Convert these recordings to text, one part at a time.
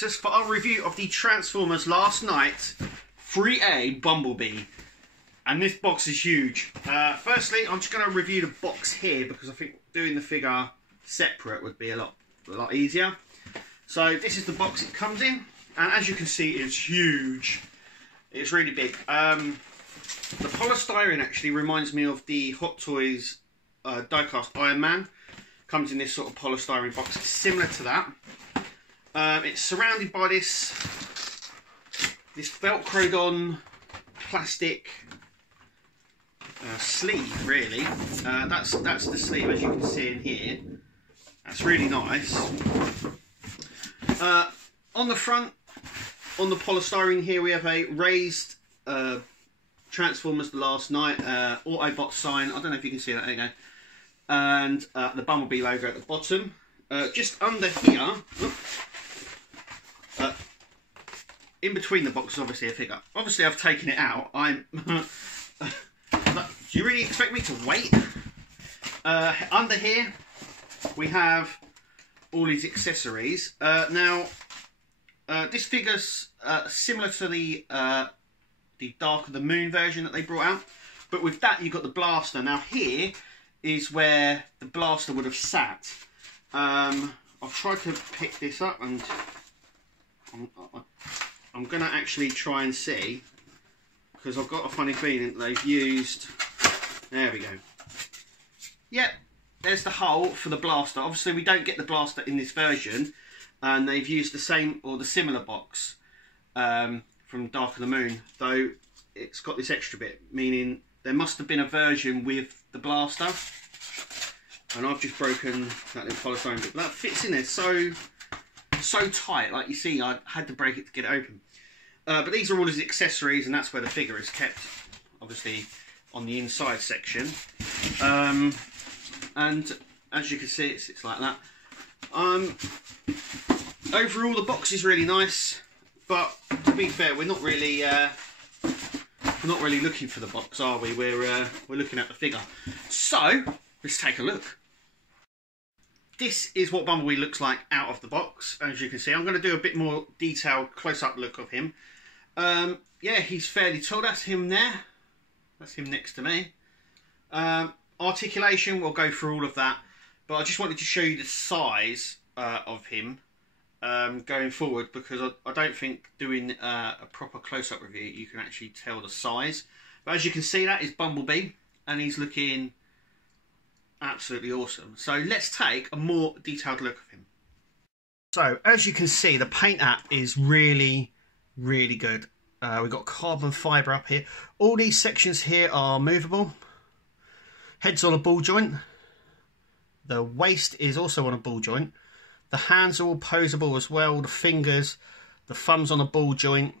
boxes for our review of the Transformers Last Night 3A Bumblebee. And this box is huge. Firstly, I'm just going to review the box here because I think doing the figure separate would be a lot easier. So this is the box it comes in, and as you can see, it's huge. It's really big. The polystyrene actually reminds me of the Hot Toys die-cast Iron Man. Comes in this sort of polystyrene box. It's similar to that. It's surrounded by this velcroed on plastic sleeve, really. That's the sleeve, as you can see in here. That's really nice. On the front, on the polystyrene here, we have a raised Transformers Last Night Autobot sign. I don't know if you can see that. There you go. And the Bumblebee logo at the bottom. Just under here, in between the boxes, obviously a figure. Obviously, I've taken it out. Do you really expect me to wait? Under here, we have all these accessories. Now, this figure's similar to the Dark of the Moon version that they brought out, but with that you've got the blaster. Now here is where the blaster would have sat. I've tried to pick this up, and I'm going to actually try and see, because I've got a funny feeling that they've used... There we go. Yep, there's the hole for the blaster. Obviously we don't get the blaster in this version, and they've used the same or the similar box from Dark of the Moon, though it's got this extra bit, meaning there must have been a version with the blaster, and I've just broken that little polystyrene bit. But that fits in there so tight, like you see, I had to break it to get it open. But these are all his accessories, and that's where the figure is kept, obviously on the inside section. And as you can see, it sits like that. Overall, the box is really nice, but to be fair, we're not really looking for the box, are we? We're looking at the figure. So let's take a look. This is what Bumblebee looks like out of the box. As you can see, I'm going to do a bit more detailed close-up look of him. Yeah, he's fairly tall. That's him there. That's him next to me. Articulation, we'll go through all of that, but I just wanted to show you the size of him going forward, because I don't think doing a proper close-up review you can actually tell the size. But as you can see, that is Bumblebee, and he's looking absolutely awesome. So let's take a more detailed look of him. So as you can see, the paint app is really good. We've got carbon fibre up here. All these sections here are movable. Head's on a ball joint. The waist is also on a ball joint. The hands are all posable as well. The fingers, the thumb's on a ball joint.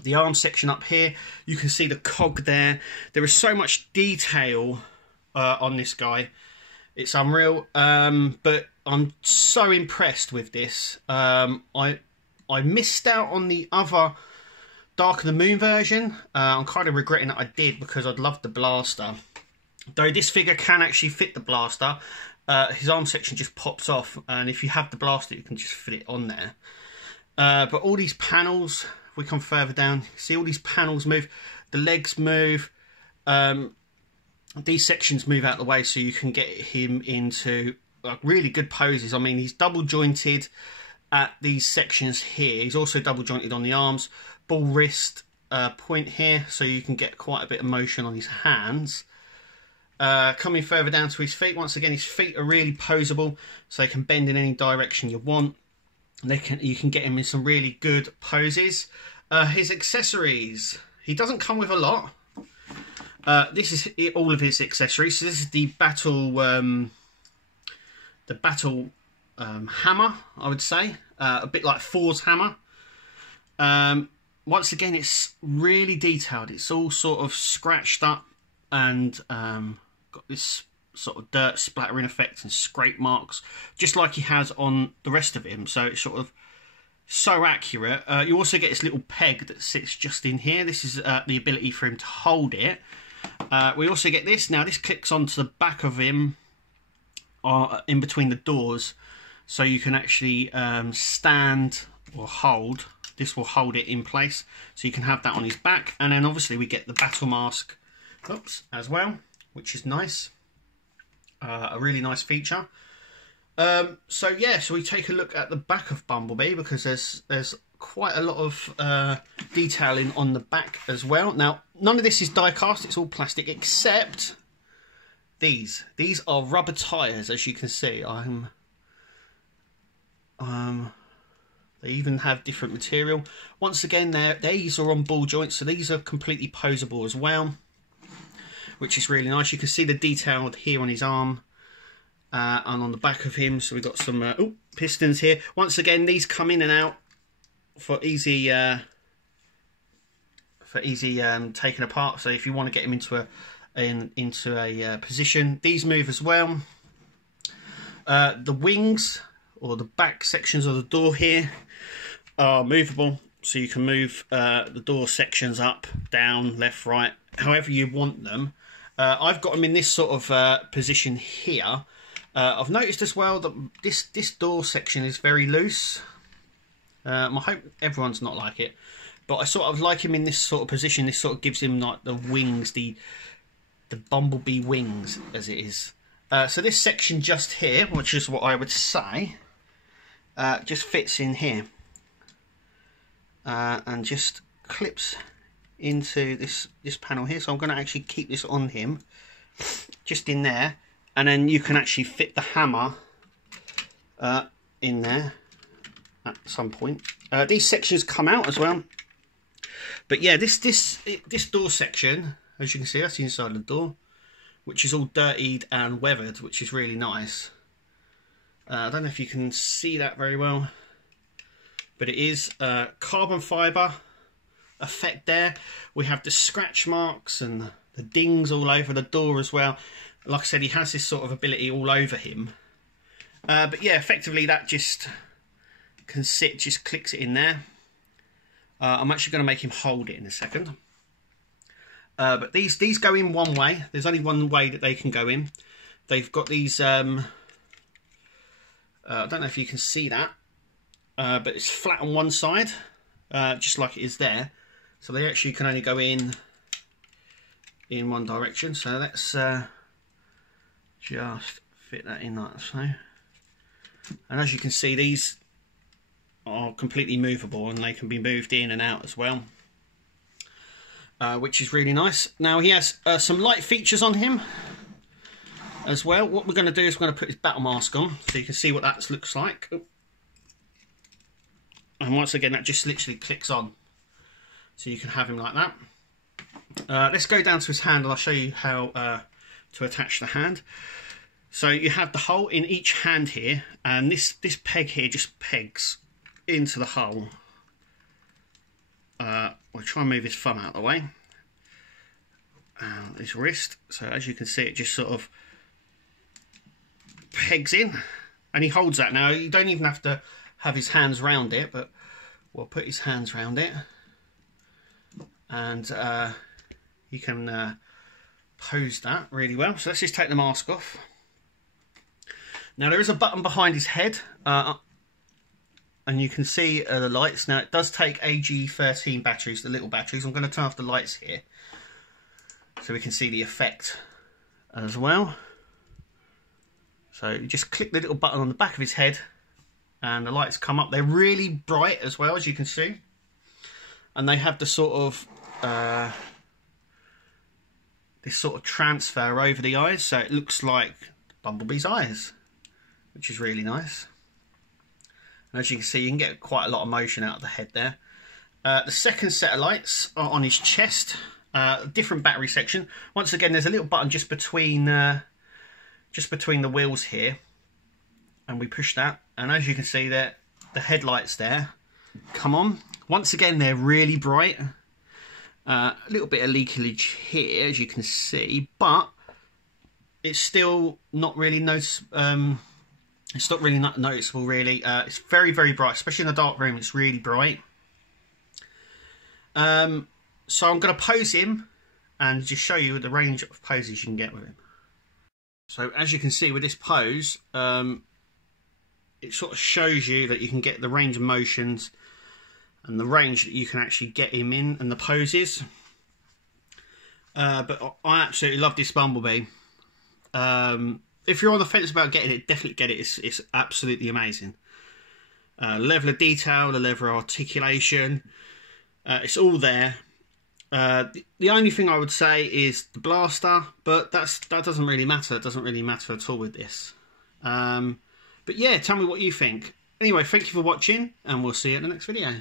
The arm section up here, you can see the cog there. There is so much detail on this guy. It's unreal. But I'm so impressed with this. I missed out on the other Dark of the Moon version. I'm kind of regretting that I did, because I'd loved the blaster. Though this figure can actually fit the blaster. His arm section just pops off, and if you have the blaster you can just fit it on there. But all these panels, if we come further down, see all these panels move, the legs move, these sections move out of the way so you can get him into like really good poses. I mean, he's double jointed at these sections here. He's also double jointed on the arms, ball wrist point here, so you can get quite a bit of motion on his hands. Coming further down to his feet, once again his feet are really posable, so they can bend in any direction you want. You can get him in some really good poses. His accessories, he doesn't come with a lot. This is all of his accessories. So this is the battle hammer, I would say, a bit like Thor's hammer. Once again, it's really detailed. It's all sort of scratched up and got this sort of dirt splattering effect and scrape marks, just like he has on the rest of him. So it's sort of so accurate. You also get this little peg that sits just in here. This is the ability for him to hold it. We also get this. Now this clicks onto the back of him, in between the doors, so you can actually stand will hold. This will hold it in place, so you can have that on his back. And then obviously we get the battle mask, as well, which is nice. A really nice feature. So yeah, so we take a look at the back of Bumblebee, because there's quite a lot of detailing on the back as well. Now, none of this is die cast, it's all plastic, except these are rubber tires, as you can see. They even have different material. Once again, these are on ball joints, so these are completely posable as well, which is really nice. You can see the detail here on his arm and on the back of him. So we've got some pistons here. Once again, these come in and out for easy taking apart. So if you want to get them into a position, these move as well. The wings, or the back sections of the door here, are movable, so you can move the door sections up, down, left, right, however you want them. I've got them in this sort of position here. I've noticed as well that this door section is very loose. I hope everyone's not like it, but I sort of like him in this sort of position. This sort of gives him like the wings, the Bumblebee wings, as it is. So this section just here, which is what I would say, just fits in here and just clips into this panel here. So I'm going to actually keep this on him, just in there, and then you can actually fit the hammer in there at some point. These sections come out as well, but yeah, this door section, as you can see, that's the inside of the door, which is all dirtied and weathered, which is really nice. I don't know if you can see that very well, but it is carbon fibre effect there. We have the scratch marks and the dings all over the door as well. Like I said, he has this sort of ability all over him. But yeah, effectively that just can sit, just clicks it in there. I'm actually going to make him hold it in a second. But these go in one way. There's only one way that they can go in. They've got these, I don't know if you can see that, but it's flat on one side, just like it is there. So they actually can only go in one direction. So let's just fit that in like so. And as you can see, these are completely movable, and they can be moved in and out as well. Which is really nice. Now he has some light features on him as well. What we're going to do is we're going to put his battle mask on, so you can see what that looks like. And once again, that just literally clicks on, so you can have him like that. Let's go down to his hand, and I'll show you how to attach the hand. So you have the hole in each hand here, and this peg here just pegs into the hole. We'll try and move his thumb out of the way. His wrist. So as you can see, it just sort of pegs in, and he holds that. Now you don't even have to have his hands round it, but we'll put his hands round it, and you can pose that really well. So let's just take the mask off. Now there is a button behind his head, and you can see the lights. Now it does take AG13 batteries, the little batteries. I'm going to turn off the lights here so we can see the effect as well. So you just click the little button on the back of his head and the lights come up. They're really bright as well, as you can see. And they have the sort of this sort of transfer over the eyes, so it looks like Bumblebee's eyes, which is really nice. And as you can see, you can get quite a lot of motion out of the head there. The second set of lights are on his chest, different battery section. Once again, there's a little button just between the wheels here, and we push that, and as you can see there, the headlights there come on. Once again, they're really bright. A little bit of leakage here, as you can see, but it's still not really noticeable. It's not really noticeable, really. It's very, very bright, especially in a dark room. It's really bright. So I'm going to pose him and just show you the range of poses you can get with him. So as you can see with this pose, it sort of shows you that you can get the range of motions and the range that you can actually get him in and the poses. But I absolutely love this Bumblebee. If you're on the fence about getting it, definitely get it. It's absolutely amazing. Level of detail, the level of articulation, it's all there. The only thing I would say is the blaster, but that doesn't really matter. It doesn't really matter at all with this. But yeah, tell me what you think. Anyway, thank you for watching, and we'll see you in the next video.